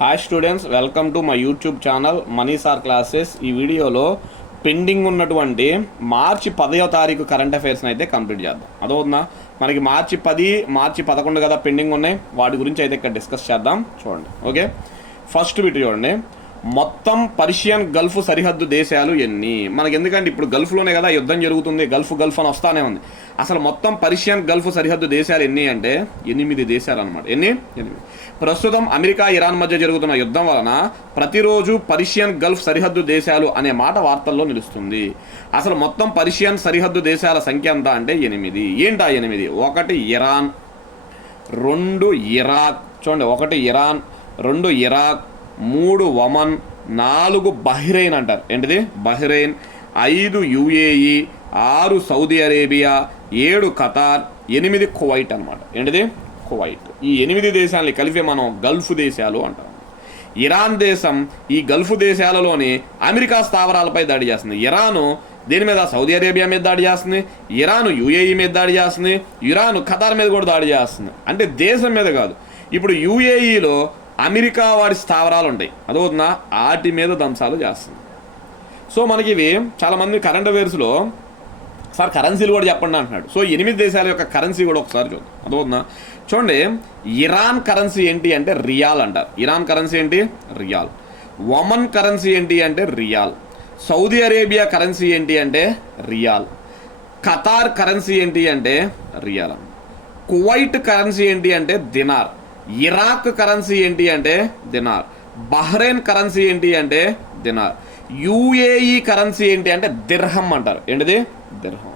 Hi students, welcome to my YouTube channel money sir classes. ఈ వీడియోలో pending ఉన్నటువంటి మార్చి 10వ తారీఖు కరెంట్ అఫైర్స్ని అయితే కంప్లీట్ చేద్దాం. అదవుతుందా? మనకి మార్చి 10, మార్చి 11 కదా పెండింగ్ ఉన్నాయి. వాటి గురించి అయితే ఇక్కడ డిస్కస్ చేద్దాం. చూడండి. ఓకే, ఫస్ట్ వీడియో చూడండి. మొత్తం పర్షియన్ గల్ఫ్ సరిహద్దు దేశాలు ఎన్ని? మనకి ఎందుకంటే ఇప్పుడు గల్ఫ్లోనే కదా యుద్ధం జరుగుతుంది, గల్ఫ్ అని వస్తానే ఉంది. అసలు మొత్తం పర్షియన్ గల్ఫ్ సరిహద్దు దేశాలు ఎన్ని అంటే 8 దేశాలు అనమాట. ఎన్ని? 8. ప్రస్తుతం అమెరికా ఇరాన్ మధ్య జరుగుతున్న యుద్ధం వలన ప్రతిరోజు పర్షియన్ గల్ఫ్ సరిహద్దు దేశాలు అనే మాట వార్తల్లో నిలుస్తుంది. అసలు మొత్తం పర్షియన్ సరిహద్దు దేశాల సంఖ్య ఎంత అంటే 8. ఏంటా 8? 1 ఇరాన్, 2 ఇరాక్, చూడండి, 1 ఇరాన్, 2 ఇరాక్, 3 ఒమన్, 4 బహ్రెయిన్ అంటారు. ఏంటిది? Bahrain, 5 UAE, 6 Saudi Arabia, 7 Qatar, 8 Kuwait అనమాట. ఏంటిది? కువైట్. ఈ 8 దేశాలని కలిపి మనం గల్ఫ్ దేశాలు అంటాం. ఇరాన్ దేశం ఈ గల్ఫ్ దేశాలలోని అమెరికా స్థావరాలపై దాడి చేస్తుంది. ఇరాను దీని మీద సౌదీ అరేబియా మీద దాడి చేస్తుంది, ఇరాను యుఏఈ మీద దాడి చేస్తుంది, ఇరాను ఖతార్ మీద కూడా దాడి చేస్తుంది. అంటే దేశం మీద కాదు. ఇప్పుడు యుఏఈలో అమెరికా వారి స్థావరాలు ఉంటాయి, అదవుతుందా? వాటి మీద దంసాలు చేస్తుంది. సో మనకి ఇవి చాలామంది కరెంట్ అఫైర్స్లో సార్ కరెన్సీలు కూడా చెప్పండి అంటున్నాడు. సో 8 దేశాల యొక్క కరెన్సీ కూడా ఒకసారి చూద్దాం. అదవుతుందా? చూడండి, ఇరాన్ కరెన్సీ ఏంటి అంటే రియాల్ అంటారు. ఇరాన్ కరెన్సీ ఏంటి? రియాల్. ఒమన్ కరెన్సీ ఏంటి అంటే రియాల్. సౌదీ అరేబియా కరెన్సీ ఏంటి అంటే రియాల్. ఖతార్ కరెన్సీ ఏంటి అంటే రియాల్. కువైట్ కరెన్సీ ఏంటి అంటే దినార్. ఇరాక్ కరెన్సీ ఏంటి అంటే దినార్. బహ్రెయిన్ కరెన్సీ ఏంటి అంటే దినార్. యుఏఈ కరెన్సీ ఏంటి అంటే దిర్హం అంటారు. ఏంటిది? దిర్హం.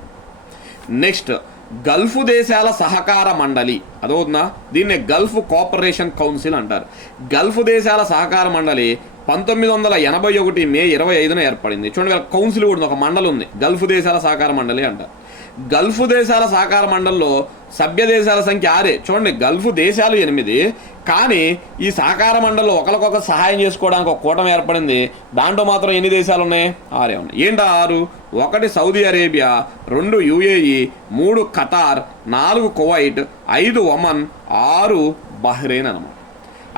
నెక్స్ట్, గల్ఫ్ దేశాల సహకార మండలి, అదవుతుందా? దీన్ని గల్ఫ్ కోఆపరేషన్ కౌన్సిల్ అంటారు. గల్ఫ్ దేశాల సహకార మండలి 1981 మే 25న ఏర్పడింది. చూడండి, వీళ్ళ కౌన్సిల్ కూడా ఒక మండలి ఉంది, గల్ఫ్ దేశాల సహకార మండలి అంటారు. గల్ఫ్ దేశాల సహకార మండలిలో సభ్య దేశాల సంఖ్య 6. చూడండి, గల్ఫ్ దేశాలు 8, కానీ ఈ సహకార మండలిలో ఒకరికొకరు సహాయం చేసుకోవడానికి ఒక కూటమి ఏర్పడింది. దాంట్లో మాత్రం ఎన్ని దేశాలు ఉన్నాయి? 6 ఉన్నాయి. ఏంటా 6? 1 Saudi Arabia, 2 UAE, 3 Qatar, 4 Kuwait, 5 Oman, 6 Bahrain అనమాట.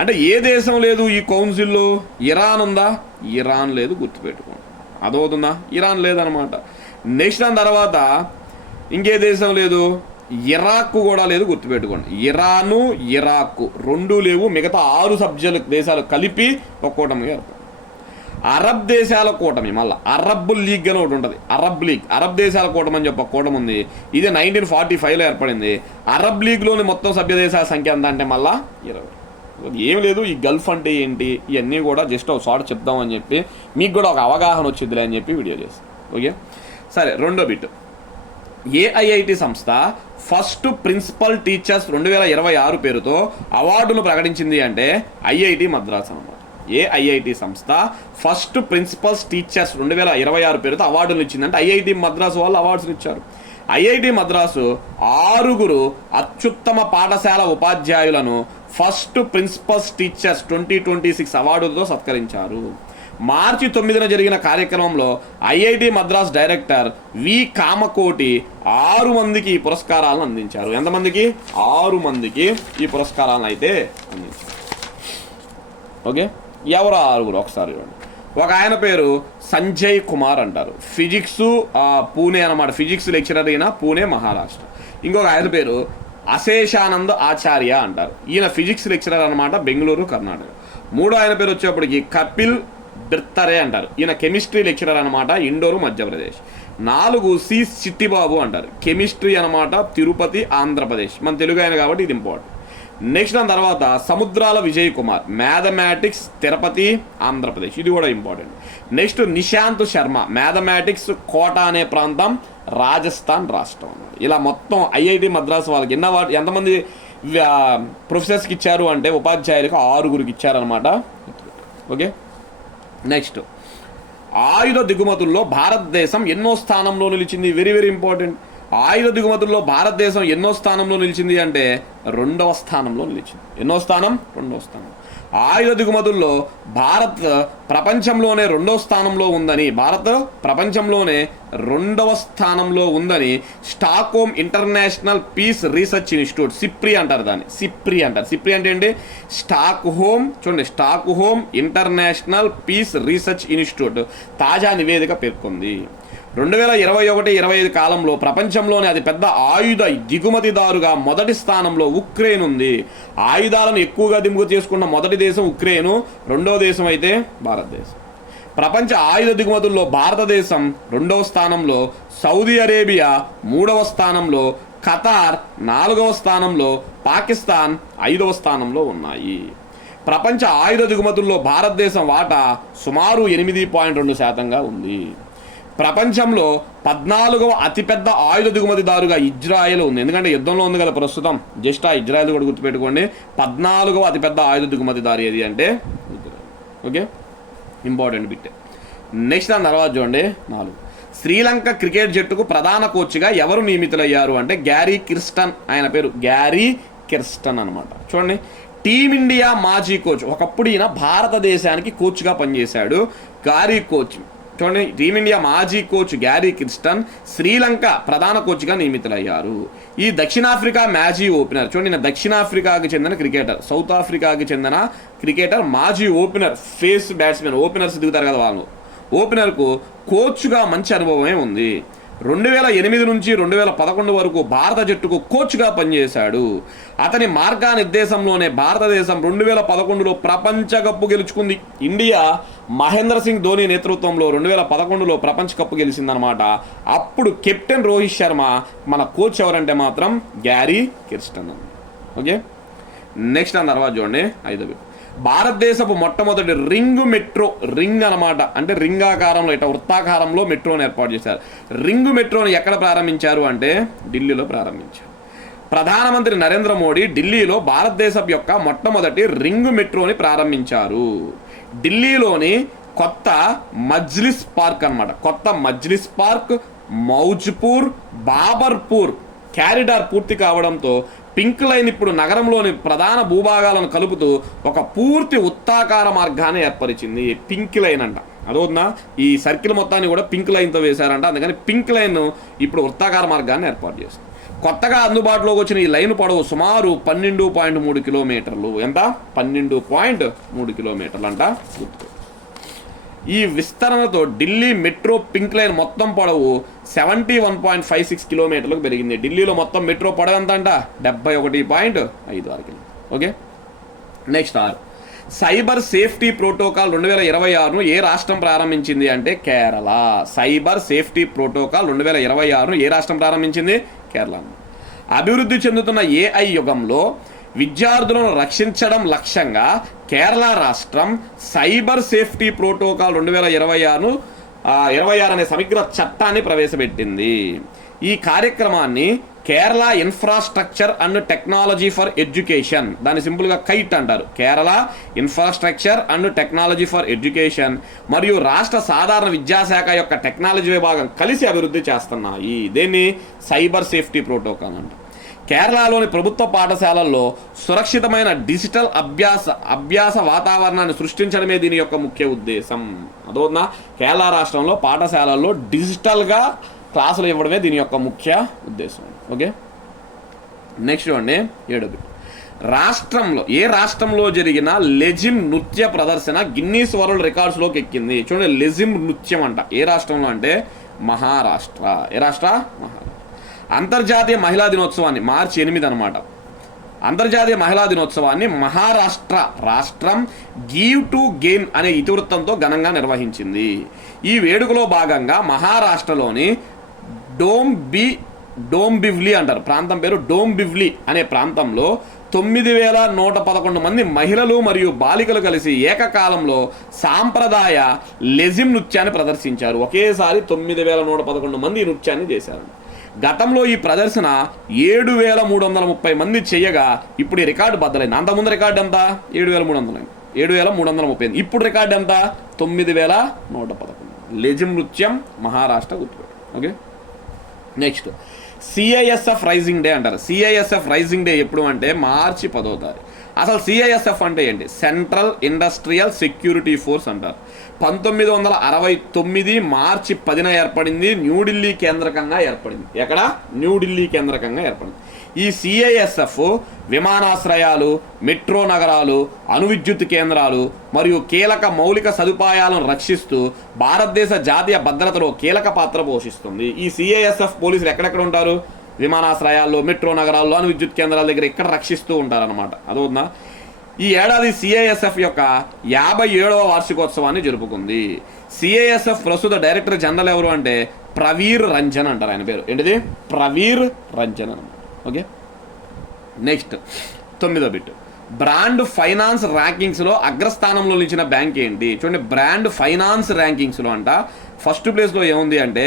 అంటే ఏ దేశం లేదు ఈ కౌన్సిల్లో? ఇరాన్ ఉందా? ఇరాన్ లేదు, గుర్తుపెట్టుకోండి. అదవుతుందా? ఇరాన్ లేదనమాట. నెక్స్ట్ దాని తర్వాత ఇంకే దేశం లేదు? ఇరాక్ కూడా లేదు, గుర్తుపెట్టుకోండి. ఇరాను, ఇరాక్ 2 లేవు. మిగతా 6 దేశాలు కలిపి ఒక కూటమి ఏర్పడింది. అరబ్ దేశాల కూటమి, మళ్ళీ అరబ్ లీగ్ అని ఒకటి ఉంటుంది. అరబ్ లీగ్, అరబ్ దేశాల కూటమి అని చెప్పి ఒక కూటమి ఉంది. ఇది 1945లో ఏర్పడింది. అరబ్ లీగ్లోని మొత్తం సభ్య దేశాల సంఖ్య ఎంత అంటే మళ్ళా 20. ఏం లేదు. ఈ గల్ఫ్ అంటే ఏంటి ఇవన్నీ కూడా జస్ట్ ఒక షార్ట్ చెప్దామని చెప్పి మీకు కూడా ఒక అవగాహన వచ్చిందిలే అని చెప్పి వీడియో చేస్తాం. ఓకే, సరే. రెండో బిట్, ఏఐఐటి సంస్థ ఫస్ట్ ప్రిన్సిపల్ టీచర్స్ 2026 పేరుతో అవార్డును ప్రకటించింది అంటే ఐఐటి మద్రాస్ అన్నమాట. ఏఐఐటి సంస్థ ఫస్ట్ ప్రిన్సిపల్స్ టీచర్స్ 2026 పేరుతో అవార్డులు ఇచ్చిందంటే ఐఐటి మద్రాసు వాళ్ళు అవార్డ్స్ని ఇచ్చారు. ఐఐటి మద్రాసు 6 అత్యుత్తమ పాఠశాల ఉపాధ్యాయులను ఫస్ట్ ప్రిన్సిపల్స్ టీచర్స్ 2026 అవార్డులతో సత్కరించారు. మార్చి 9న జరిగిన కార్యక్రమంలో ఐఐటి మద్రాస్ డైరెక్టర్ వి కామకోటి 6 మందికి ఈ పురస్కారాలను అందించారు. ఎంతమందికి? 6 మందికి ఈ పురస్కారాలను అయితే అందించారు. ఓకే, ఎవరు 6? ఒకసారి చూడండి. ఒక ఆయన పేరు సంజయ్ కుమార్ అంటారు, ఫిజిక్స్ పూణే అనమాట. ఫిజిక్స్ లెక్చరర్ అయిన పూణే, మహారాష్ట్ర. ఇంకొక ఆయన పేరు అశేషానంద్ ఆచార్య అంటారు. ఈయన ఫిజిక్స్ లెక్చరర్ అనమాట, బెంగళూరు, కర్ణాటక. 3వ ఆయన పేరు వచ్చేప్పటికి కపిల్ బిర్తరే అంటారు. ఈయన కెమిస్ట్రీ లెక్చరర్ అనమాట, ఇండోరు, మధ్యప్రదేశ్. 4 సి చిట్టిబాబు అంటారు, కెమిస్ట్రీ అనమాట, తిరుపతి, ఆంధ్రప్రదేశ్. మన తెలుగు ఆయన కాబట్టి ఇది ఇంపార్టెంట్. నెక్స్ట్ దాని తర్వాత సముద్రాల విజయ్ కుమార్, మ్యాథమెటిక్స్, తిరుపతి, ఆంధ్రప్రదేశ్. ఇది కూడా important. Next Nishant Sharma, mathematics, Kota అనే ప్రాంతం, రాజస్థాన్ రాష్ట్రం. ఇలా మొత్తం ఐఐటి మద్రాసు వాళ్ళకి ఎంతమంది ప్రొఫెసర్స్కి ఇచ్చారు అంటే ఉపాధ్యాయులకు 6 ఇచ్చారనమాట. ఓకే, నెక్స్ట్, ఆయుధ దిగుమతుల్లో భారతదేశం ఎన్నో స్థానంలో నిలిచింది? Very very important. ఆయుధ దిగుమతుల్లో భారతదేశం ఎన్నో స్థానంలో నిలిచింది అంటే 2వ స్థానంలో నిలిచింది. ఎన్నో స్థానం? 2వ స్థానం. ఆయుధ దిగుమతుల్లో భారత్ ప్రపంచంలోనే రెండవ స్థానంలో ఉందని Stockholm International Peace Research Institute, SIPRI అంటారు దాన్ని, సిప్రి అంటే ఏంటి, Stockholm International Peace Research Institute తాజా నివేదిక పేర్కొంది. 2021-25 కాలంలో ప్రపంచంలోనే అతిపెద్ద ఆయుధ దిగుమతిదారుగా మొదటి స్థానంలో ఉక్రెయిన్ ఉంది. ఆయుధాలను ఎక్కువగా దిగుమతి చేసుకున్న మొదటి దేశం ఉక్రెయిన్, రెండవ దేశం అయితే భారతదేశం. ప్రపంచ ఆయుధ దిగుమతుల్లో భారతదేశం 2వ స్థానంలో, సౌదీ అరేబియా 3వ స్థానంలో, ఖతార్ 4వ స్థానంలో, పాకిస్తాన్ 5వ స్థానంలో ఉన్నాయి. ప్రపంచ ఆయుధ దిగుమతుల్లో భారతదేశం వాటా సుమారు 8.2%గా ఉంది. ప్రపంచంలో 14వ అతిపెద్ద ఆయుధ దిగుమతిదారుగా ఇజ్రాయెల్ ఉంది. ఎందుకంటే యుద్ధంలో ఉంది కదా ప్రస్తుతం, జస్ట్ ఆ ఇజ్రాయెల్ కూడా గుర్తుపెట్టుకోండి. 14వ అతిపెద్ద ఆయుధ దిగుమతిదారు ఏది అంటే Israel. Okay, important bit. Next దాని తర్వాత చూడండి 4, శ్రీలంక క్రికెట్ జట్టుకు ప్రధాన కోచ్గా ఎవరు నియమితులయ్యారు అంటే గ్యారీ కిర్స్టన్. ఆయన పేరు గ్యారీ కిర్స్టన్ అనమాట. చూడండి, టీమిండియా మాజీ కోచ్, ఒకప్పుడు ఈయన భారతదేశానికి కోచ్గా పనిచేశాడు. గ్యారీ కోచ్ చూడండి, టీమిండియా మాజీ కోచ్ గ్యారీ కిర్స్టన్ శ్రీలంక ప్రధాన కోచ్గా నియమితులయ్యారు. ఈ దక్షిణాఫ్రికా మాజీ ఓపెనర్, చూడండి, దక్షిణాఫ్రికాకి చెందిన క్రికెటర్, సౌత్ ఆఫ్రికాకి చెందిన క్రికెటర్, మాజీ ఓపెనర్, ఫేస్ బ్యాట్స్మెన్, ఓపెనర్స్ దిగుతారు కదా వాళ్ళు, ఓపెనర్కు కోచ్గా మంచి అనుభవమే ఉంది. 2008 నుంచి 2011 వరకు భారత జట్టుకు కోచ్గా పనిచేశాడు. అతని మార్గనిర్దేశంలోనే భారతదేశం 2011లో ప్రపంచ కప్పు గెలుచుకుంది. ఇండియా మహేంద్ర సింగ్ ధోని నేతృత్వంలో 2011లో ప్రపంచ కప్పు గెలిచిందనమాట. అప్పుడు కెప్టెన్ రోహిత్ శర్మ, మన కోచ్ ఎవరంటే మాత్రం గ్యారీ కిర్స్టన్. ఓకే, నెక్స్ట్ దాని తర్వాత చూడండి 5వ, భారతదేశపు మొట్టమొదటి రింగ్ అనమాట, అంటే రింగాకారంలో ఇట్లా వృత్తాకారంలో మెట్రోని ఏర్పాటు చేశారు. రింగ్ మెట్రోని ఎక్కడ ప్రారంభించారు అంటే ఢిల్లీలో ప్రారంభించారు. ప్రధానమంత్రి నరేంద్ర మోడీ ఢిల్లీలో భారతదేశం యొక్క మొట్టమొదటి రింగ్ మెట్రోని ప్రారంభించారు. ఢిల్లీలోని కొత్త మజ్లిస్ పార్క్, మౌజ్పూర్, బాబర్పూర్ క్యారిడార్ పూర్తి కావడంతో పింక్ లైన్ ఇప్పుడు నగరంలోని ప్రధాన భూభాగాలను కలుపుతూ ఒక పూర్తి వృత్తాకార మార్గాన్ని ఏర్పరిచింది. పింక్ లైన్ అంట, అదవుతుందా, ఈ సర్కిల్ మొత్తాన్ని కూడా పింక్ లైన్తో వేశారంట. అందుకని పింక్ లైన్ ఇప్పుడు వృత్తాకార మార్గాన్ని ఏర్పాటు చేస్తుంది. కొత్తగా అందుబాటులోకి వచ్చిన ఈ లైన్ పొడవు సుమారు 12.3 కిలోమీటర్లు. ఎంత? 12.3 కిలోమీటర్లు అంట. ఈ విస్తరణతో ఢిల్లీ మెట్రో పింక్ లైన్ మొత్తం పొడవు 71.56 కిలోమీటర్లకు పెరిగింది. ఢిల్లీలో మొత్తం మెట్రో పొడవు ఎంత అంట? 71.56 కిలోమీటర్లు. Okay, next 6, cyber safety protocol 2026ను ఏ రాష్ట్రం ప్రారంభించింది అంటే కేరళ. సైబర్ సేఫ్టీ ప్రోటోకాల్ 2026ను ఏ రాష్ట్రం ప్రారంభించింది? కేరళ. అభివృద్ధి చెందుతున్న ఏఐ యుగంలో విద్యార్థులను రక్షించడం లక్ష్యంగా కేరళ రాష్ట్రం సైబర్ సేఫ్టీ ప్రోటోకాల్ 2026 అనే సమగ్ర చట్టాన్ని ప్రవేశపెట్టింది. ఈ కార్యక్రమాన్ని Kerala infrastructure and technology for education, దాన్ని సింపుల్గా కైట్ అంటారు, Kerala infrastructure and technology for education మరియు రాష్ట్ర సాధారణ విద్యాశాఖ యొక్క టెక్నాలజీ విభాగం కలిసి అభివృద్ధి చేస్తున్నాయి. దీన్ని సైబర్ సేఫ్టీ ప్రోటోకాల్ అంటారు. కేరళలోని ప్రభుత్వ పాఠశాలల్లో సురక్షితమైన డిజిటల్ అభ్యాస వాతావరణాన్ని సృష్టించడమే దీని యొక్క ముఖ్య ఉద్దేశం. అదోనా, కేరళ రాష్ట్రంలో పాఠశాలల్లో డిజిటల్గా క్లాసులు ఇవ్వడమే దీని యొక్క ముఖ్య ఉద్దేశం. ఓకే, నెక్స్ట్ అండి 7. ఏ రాష్ట్రంలో జరిగిన లెజిమ్ నృత్య ప్రదర్శన గిన్నీస్ వరల్డ్ రికార్డ్స్లోకి ఎక్కింది? చూడండి, లెజిమ్ నృత్యం అంట. ఏ రాష్ట్రంలో అంటే మహారాష్ట్ర. ఏ రాష్ట్ర? మహారాష్ట్ర. అంతర్జాతీయ మహిళా దినోత్సవాన్ని మార్చి 8 అనమాట. అంతర్జాతీయ మహిళా దినోత్సవాన్ని మహారాష్ట్ర రాష్ట్రం గివ్ టు గెయిన్ అనే ఇతివృత్తంతో ఘనంగా నిర్వహించింది. ఈ వేడుకలో భాగంగా మహారాష్ట్రలోని డోంబివ్లీ అంటారు, ప్రాంతం పేరు డోంబివ్లీ అనే ప్రాంతంలో 9,111 మంది మహిళలు మరియు బాలికలు కలిసి ఏకకాలంలో సాంప్రదాయ లెజిమ్ నృత్యాన్ని ప్రదర్శించారు. ఒకేసారి 9,111 మంది ఈ నృత్యాన్ని చేశారు. గతంలో ఈ ప్రదర్శన 7,330 మంది చేయగా ఇప్పుడు ఈ రికార్డు బద్దలైంది. అంతకుముందు రికార్డు ఎంత? 7,330. ఇప్పుడు రికార్డు ఎంత? 9,111. లెజిమ్ నృత్యం మహారాష్ట్ర గుర్తుపెట్టు. Okay, next CISF raising day అంటారు. సిఐఎస్ఎఫ్ రైజింగ్ డే ఎప్పుడు అంటే మార్చి 10వ తారీఖు. అసలు సిఐఎస్ఎఫ్ అంటే ఏంటి? సెంట్రల్ ఇండస్ట్రియల్ సెక్యూరిటీ ఫోర్స్ అంటారు. 1969 మార్చి 10న ఏర్పడింది. న్యూఢిల్లీ కేంద్రకంగా ఏర్పడింది. ఎక్కడ? న్యూఢిల్లీ కేంద్రకంగా ఏర్పడింది. ఈ సిఐఎస్ఎఫ్ విమానాశ్రయాలు, మెట్రో నగరాలు, అణువిద్యుత్ కేంద్రాలు మరియు కీలక మౌలిక సదుపాయాలను రక్షిస్తూ భారతదేశ జాతీయ భద్రతలో కీలక పాత్ర పోషిస్తుంది. ఈ సిఐఎస్ఎఫ్ పోలీసులు ఎక్కడెక్కడ ఉంటారు? విమానాశ్రయాల్లో, మెట్రో నగరాల్లో, అణువిద్యుత్ కేంద్రాల దగ్గర ఇక్కడ రక్షిస్తూ ఉంటారన్నమాట. అదవుతుందా? ఈ ఏడాది సిఐఎస్ఎఫ్ యొక్క 57వ వార్షికోత్సవాన్ని జరుపుకుంది. సిఐఎస్ఎఫ్ ప్రస్తుత డైరెక్టర్ జనరల్ ఎవరు అంటే ప్రవీర్ రంజన్ అంటారు. ఆయన పేరు ఏంటిది? ప్రవీర్ రంజన్ అనమాట. ఓకే, నెక్స్ట్ 9వ బిట్. బ్రాండ్ ఫైనాన్స్ ర్యాంకింగ్స్లో అగ్రస్థానంలో నిలిచిన బ్యాంక్ ఏంటి? చూడండి, బ్రాండ్ ఫైనాన్స్ ర్యాంకింగ్స్లో అంట ఫస్ట్ ప్లేస్లో ఏముంది అంటే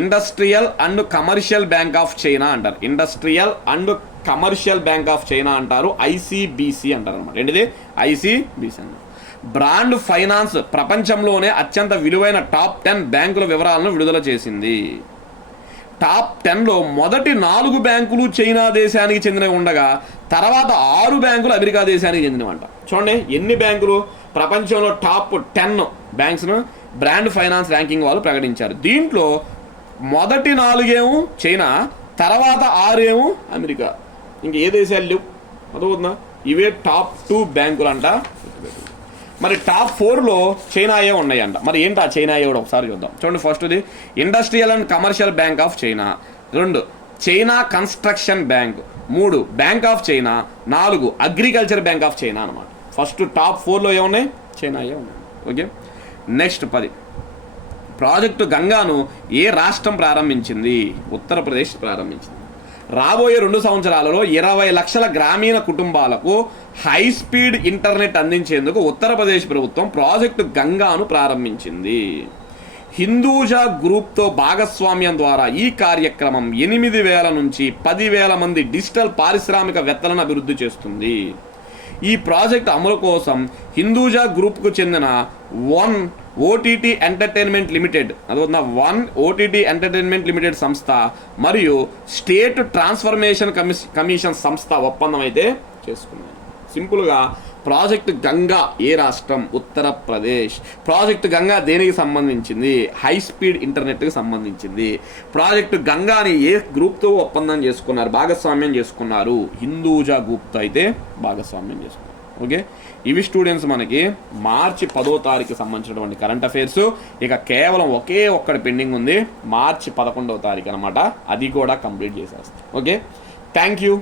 industrial and commercial bank of China అంటారు. Industrial and commercial bank of China అంటారు. ఐసిబిసి అంటారు అనమాట. ఏంటిది? ఐసిబిసి అంటారు. బ్రాండ్ ఫైనాన్స్ ప్రపంచంలోనే అత్యంత విలువైన టాప్ 10 బ్యాంకుల వివరాలను విడుదల చేసింది. టాప్ 10లో మొదటి 4 బ్యాంకులు చైనా దేశానికి చెందినవి ఉండగా తర్వాత 6 బ్యాంకులు అమెరికా దేశానికి చెందినవంట. చూడండి ఎన్ని బ్యాంకులు ప్రపంచంలో టాప్ 10 బ్యాంక్స్ను బ్రాండ్ ఫైనాన్స్ ర్యాంకింగ్ వాళ్ళు ప్రకటించారు. దీంట్లో మొదటి 4 ఏమో చైనా, తర్వాత 6 ఏమో అమెరికా. ఇంక ఏ దేశాలు లేవు. అదవుతుందా? ఇవే టాప్ 2 బ్యాంకులు అంట. మరి టాప్ 4లో చైనాయే ఉన్నాయంట. మరి ఏంటి ఆ చైనాయే కూడా ఒకసారి చూద్దాం. చూడండి, ఫస్ట్ది industrial and commercial bank of China, 2 China construction bank, 3 bank of China, 4 agriculture bank of China అనమాట. ఫస్ట్ టాప్ 4లో ఏమున్నాయి? చైనాయే ఉన్నాయి. Okay, next 10. ప్రాజెక్టు గంగాను ఏ రాష్ట్రం ప్రారంభించింది? ఉత్తరప్రదేశ్ ప్రారంభించింది. రాబోయే 2 సంవత్సరాలలో 20 లక్షల గ్రామీణ కుటుంబాలకు హై స్పీడ్ ఇంటర్నెట్ అందించేందుకు ఉత్తరప్రదేశ్ ప్రభుత్వం ప్రాజెక్టు గంగాను ప్రారంభించింది. హిందూజా గ్రూప్తో భాగస్వామ్యం ద్వారా ఈ కార్యక్రమం 8,000 నుంచి 10,000 మంది డిజిటల్ పారిశ్రామికవేత్తలను అభివృద్ధి చేస్తుంది. ఈ ప్రాజెక్ట్ అమలు కోసం హిందూజా గ్రూప్కు చెందిన వన్ ఓటీటీ ఎంటర్టైన్మెంట్ లిమిటెడ్, అదొన్న వన్ ఓటీటీ ఎంటర్టైన్మెంట్ లిమిటెడ్ సంస్థ మరియు స్టేట్ ట్రాన్స్ఫర్మేషన్ కమిషన్ సంస్థ ఒప్పందం అయితే చేసుకున్నారు. సింపుల్గా ప్రాజెక్ట్ గంగా ఏ రాష్ట్రం? ఉత్తరప్రదేశ్. ప్రాజెక్ట్ గంగా దేనికి సంబంధించింది? హై స్పీడ్ ఇంటర్నెట్కి సంబంధించింది. ప్రాజెక్ట్ గంగాని ఏ గ్రూప్తో ఒప్పందం చేసుకున్నారు? భాగస్వామ్యం చేసుకున్నారు. హిందూజా గ్రూప్తో అయితే భాగస్వామ్యం చేసుకున్నారు. ఓకే, ఇవి స్టూడెంట్స్ మనకి మార్చి 10వ తారీఖు సంబంధించినటువంటి కరెంట్ అఫైర్స్. ఇక కేవలం ఒకే ఒక్కటి పెండింగ్ ఉంది, మార్చి 11వ తారీఖు అనమాట. అది కూడా కంప్లీట్ చేసేస్తాం. Okay, thank you.